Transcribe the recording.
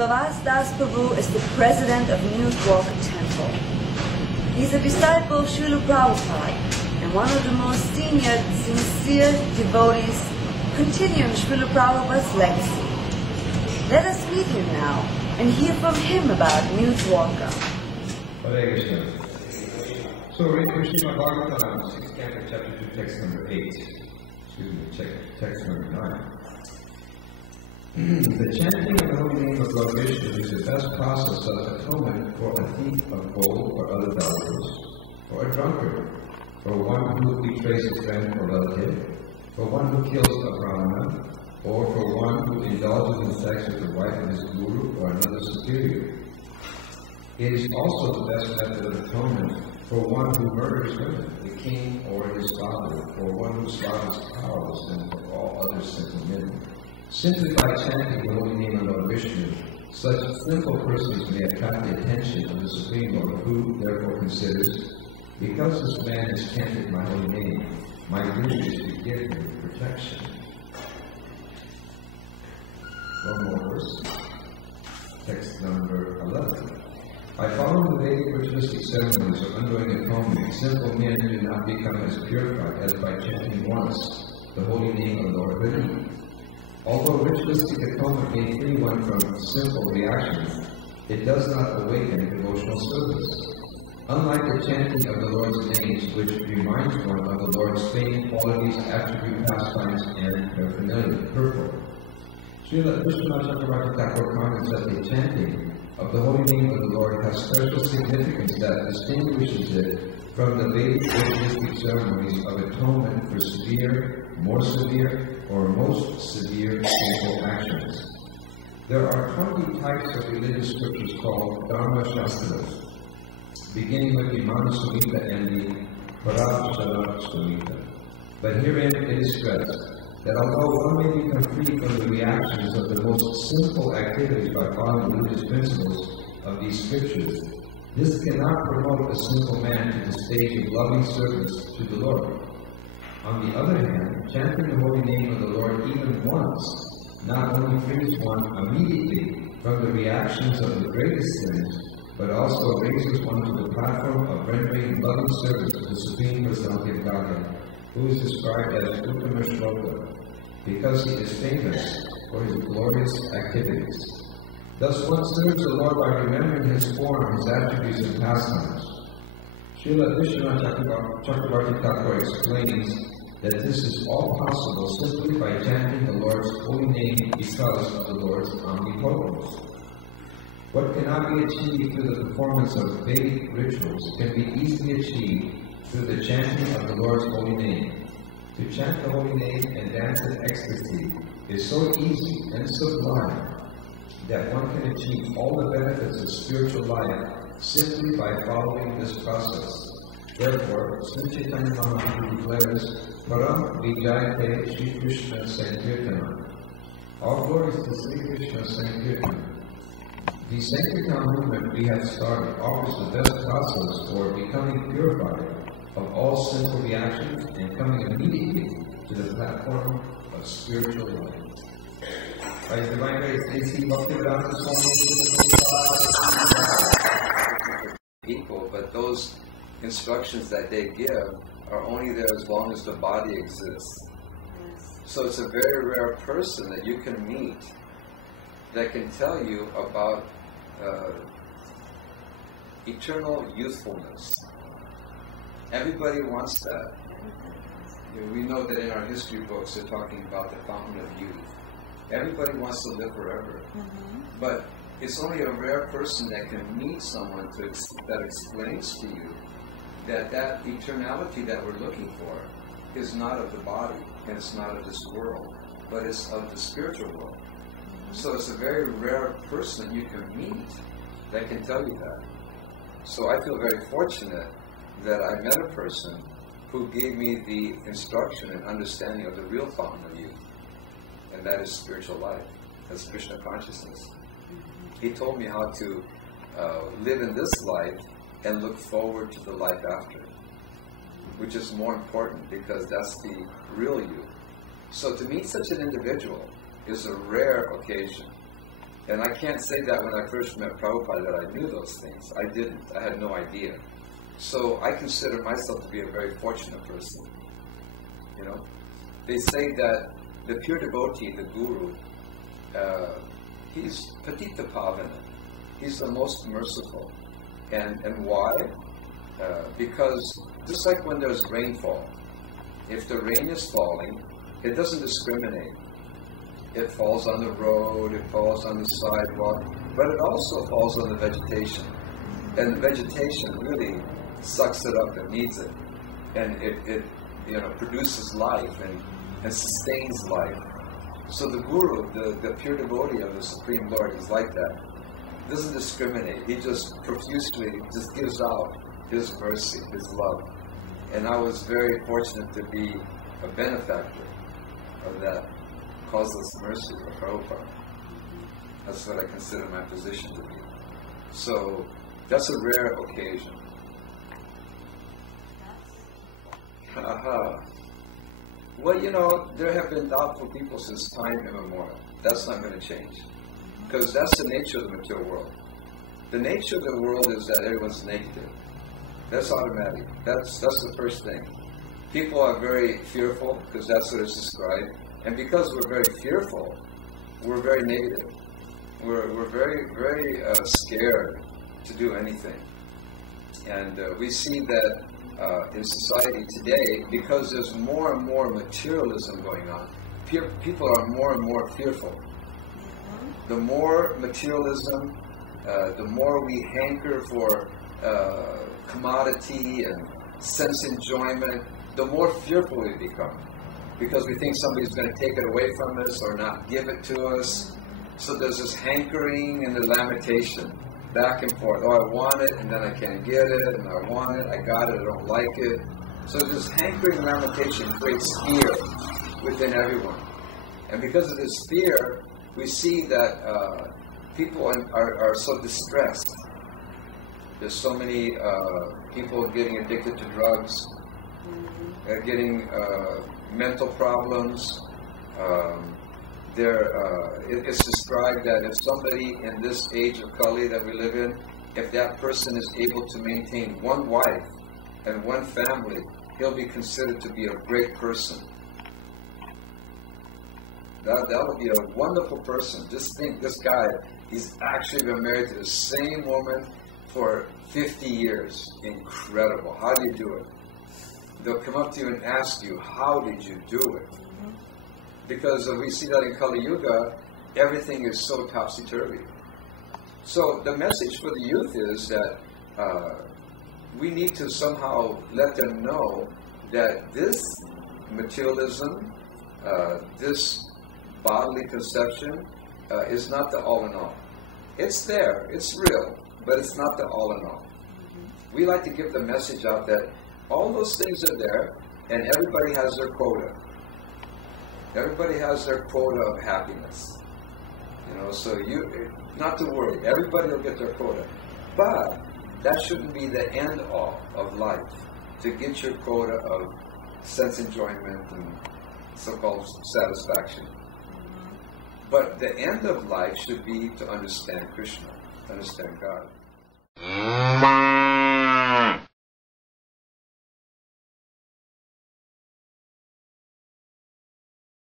Svavasa Das Prabhuji is the president of New Dwarka Temple. He's a disciple of Srila Prabhupada and one of the most senior, sincere devotees continuing Srila Prabhupada's legacy. Let us meet him now and hear from him about New Dwarka. Hare Krishna. So, read Krishna Bhagavatam, 6th canto, chapter 2, text number 8. Excuse me, text number 9. The chanting of the holy name of Lord Vishnu is the best process of atonement for a thief of gold or other valuables, for a drunkard, for one who betrays a friend or relative, for one who kills a brahmana, or for one who indulges in sex with the wife of his guru or another superior. It is also the best method of atonement for one who murders women, the king or his father, or one who slaughters cows, and for all other simple men. Simply by chanting the holy name of Lord Vishnu, such simple persons may attract the attention of the Supreme Lord, who therefore considers, because this man has chanted my holy name, my duty is to give him protection. One more verse. Text number 11. By following the Vedic ritualistic ceremonies of undoing atonement, simple men do not become as purified as by chanting once the holy name of Lord Vishnu. Although ritualistic atonement may free one from simple reactions, it does not awaken devotional service. Unlike the chanting of the Lord's names, which reminds one of the Lord's fame, qualities, attribute, pastimes, and purport. Srila Chakravarti Thakur comments that the chanting of the holy name of the Lord has special significance that distinguishes it from the Vedic ritualistic ceremonies of atonement for severe, more severe, or most severe sinful actions. There are 20 types of religious scriptures called Dharma Shastras, beginning with the Manu Samhita and the Parashara Samhita. But herein it is stressed that although one may become free from the reactions of the most simple activities by following the religious principles of these scriptures, this cannot promote a simple man to the stage of loving service to the Lord. On the other hand, chanting the holy name of the Lord even once not only frees one immediately from the reactions of the greatest sins, but also raises one to the platform of rendering loving service to the Supreme Personality of Godhead, who is described as Uttama Shloka, because he is famous for his glorious activities. Thus one serves the Lord by remembering his form, his attributes, and pastimes. Srila Chakravarti Thakur explains that this is all possible simply by chanting the Lord's holy name because of the Lord's omnipotence. What cannot be achieved through the performance of Vedic rituals can be easily achieved through the chanting of the Lord's holy name. To chant the holy name and dance in ecstasy is so easy and sublime that one can achieve all the benefits of spiritual life simply by following this process. Therefore, Sri Chaitanya Mahaprabhu declares, Param Vijayate Shri Krishna Sankirtana. All glories to Sri Krishna Sankirtana. The Sankirtan movement we have started offers the best process for becoming purified of all sinful reactions and coming immediately to the platform of spiritual life. By His Divine Grace, A.C. Bhaktivedanta Swami people, but those instructions that they give are only there as long as the body exists. So it's a very rare person that you can meet that can tell you about eternal youthfulness. Everybody wants that. We know that in our history books they're talking about the fountain of youth. Everybody wants to live forever. But it's only a rare person that can meet someone that explains to you that eternality that we're looking for is not of the body and it's not of this world, but it's of the spiritual world. So it's a very rare person you can meet that can tell you that. So I feel very fortunate that I met a person who gave me the instruction and understanding of the real fountain of youth, and that is spiritual life, that's Krishna consciousness. He told me how to live in this life and look forward to the life after, which is more important because that's the real you. So to meet such an individual is a rare occasion. And I can't say that when I first met Prabhupada that I knew those things. I didn't. I had no idea. So I consider myself to be a very fortunate person. You know, they say that the pure devotee, the guru, he's patita pavana. He's the most merciful. And why? Because just like when there's rainfall, if the rain is falling, it doesn't discriminate. It falls on the road, it falls on the sidewalk, but it also falls on the vegetation. And the vegetation really sucks it up, it needs it. And it produces life and sustains life. So the guru, the pure devotee of the Supreme Lord is like that. He doesn't discriminate. He just profusely just gives out his mercy, his love. And I was very fortunate to be a benefactor of that causeless mercy for Prabhupada. That's what I consider my position to be. So that's a rare occasion. Well, there have been doubtful people since time immemorial. That's not going to change. Because that's the nature of the material world. The nature of the world is that everyone's negative. That's automatic. That's the first thing. People are very fearful because that's what it's described. And because we're very fearful, we're very negative. We're very, very scared to do anything. And we see that in society today, because there's more and more materialism going on, people are more and more fearful. The more materialism, the more we hanker for commodity and sense enjoyment, the more fearful we become. Because we think somebody's going to take it away from us or not give it to us. So there's this hankering and the lamentation, back and forth. Oh, I want it, and then I can't get it, and I want it, I got it, I don't like it. So this hankering and lamentation creates fear within everyone. And because of this fear, we see that people are so distressed. There's so many people getting addicted to drugs, getting mental problems. It's described that if somebody in this age of Kali that we live in, if that person is able to maintain one wife and one family, he'll be considered to be a great person. That would be a wonderful person. Just think, this guy, he's actually been married to the same woman for 50 years. Incredible. How do you do it? They'll come up to you and ask you, how did you do it? Because we see that in Kali Yuga, everything is so topsy-turvy. So the message for the youth is that we need to somehow let them know that this materialism, this bodily conception is not the all in all. It's there, it's real, but it's not the all in all. We like to give the message out that all those things are there and everybody has their quota. Everybody has their quota of happiness. So not to worry, everybody will get their quota. But that shouldn't be the end all of life, to get your quota of sense enjoyment and so-called satisfaction. But the end of life should be to understand Krishna, to understand God.